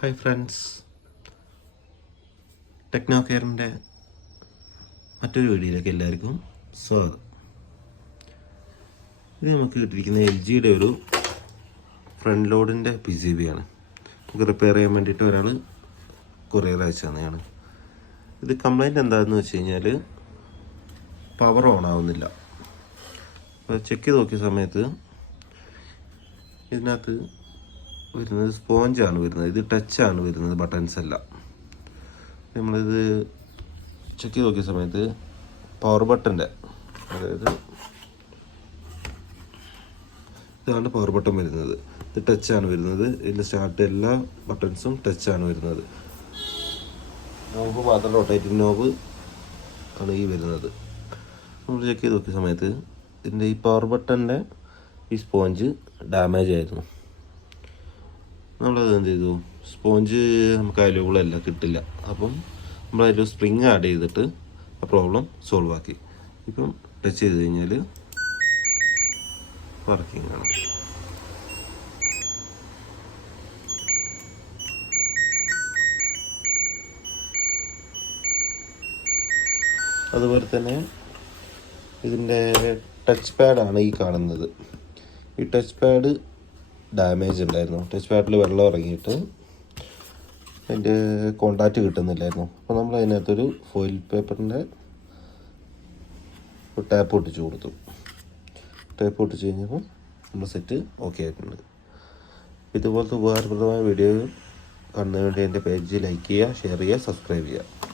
Hi friends, techno കെയറിൻ്റെ മറ്റൊരു വീഡിയോയിലേക്ക് എല്ലാവർക്കും സ്വാഗതം. ഇത് നമുക്ക് കിട്ടിയിരിക്കുന്ന എൽ ജിയുടെ ഒരു ഫ്രണ്ട് ലോഡിൻ്റെ PCB ആണ്. നമുക്ക് റിപ്പയർ ചെയ്യാൻ വേണ്ടിയിട്ട് ഒരാൾ കൊറിയർ അയച്ചു തന്നെയാണ്. ഇത് കംപ്ലൈൻറ്റ് എന്താണെന്ന് വെച്ച് കഴിഞ്ഞാൽ പവർ ഓൺ ആവുന്നില്ല. അപ്പോൾ ചെക്ക് ചെയ്ത് നോക്കിയ സമയത്ത് ഇതിനകത്ത് വരുന്നത് സ്പോഞ്ചാണ് വരുന്നത്, ഇത് ടച്ചാണ് വരുന്നത്, ബട്ടൺസ് അല്ല. നമ്മളിത് ചെക്ക് ചെയ്ത് നോക്കിയ സമയത്ത് പവർ ബട്ടൻ്റെ, അതായത് ഇതാണ് പവർ ബട്ടൺ വരുന്നത്, ഇത് ടച്ചാണ് വരുന്നത്. ഇതിൽ സ്റ്റാർട്ട് എല്ലാ ബട്ടൺസും ടച്ചാണ് വരുന്നത്. നോബ് മാത്രം റൊട്ടേറ്റിംഗ് നോബ് ആണ് ഈ വരുന്നത്. നമ്മൾ ചെക്ക് ചെയ്ത് നോക്കിയ സമയത്ത് ഇതിൻ്റെ ഈ പവർ ബട്ടൻ്റെ ഈ സ്പോഞ്ച് ഡാമേജ് ആയിരുന്നു. നമ്മളത് എന്ത് ചെയ്തു, സ്പോഞ്ച് നമുക്ക് അവൈലബിൾ അല്ല, കിട്ടില്ല. അപ്പം നമ്മളതിൽ സ്പ്രിങ് ആഡ് ചെയ്തിട്ട് ആ പ്രോബ്ലം സോൾവ് ആക്കി. ഇപ്പം ടച്ച് ചെയ്ത് കഴിഞ്ഞാൽ വർക്കിംഗ് ആണ്. അതുപോലെ തന്നെ ഇതിൻ്റെ ടച്ച് പാഡാണ് ഈ കാണുന്നത്. ഈ ടച്ച് പാഡ് ഡാമേജ് ഉണ്ടായിരുന്നു. ടച്ച് പാഡിൽ വെള്ളം ഇറങ്ങിയിട്ട് അതിൻ്റെ കോണ്ടാക്റ്റ് കിട്ടുന്നില്ലായിരുന്നു. അപ്പോൾ നമ്മൾ അതിനകത്തൊരു ഫോയിൽ പേപ്പറിൻ്റെ ടാപ്പ് ഒട്ടിച്ച് കൊടുത്തു. ടാപ്പ് ഒട്ടിച്ച് കഴിഞ്ഞപ്പോൾ നമ്മൾ സെറ്റ് ഓക്കെ ആയിട്ടുണ്ട്. ഇതുപോലത്തെ ഉപകാരപ്രദമായ വീഡിയോ കാണുന്നതിന് വേണ്ടി എൻ്റെ പേജ് ലൈക്ക് ചെയ്യുക, ഷെയർ ചെയ്യുക, സബ്സ്ക്രൈബ് ചെയ്യുക.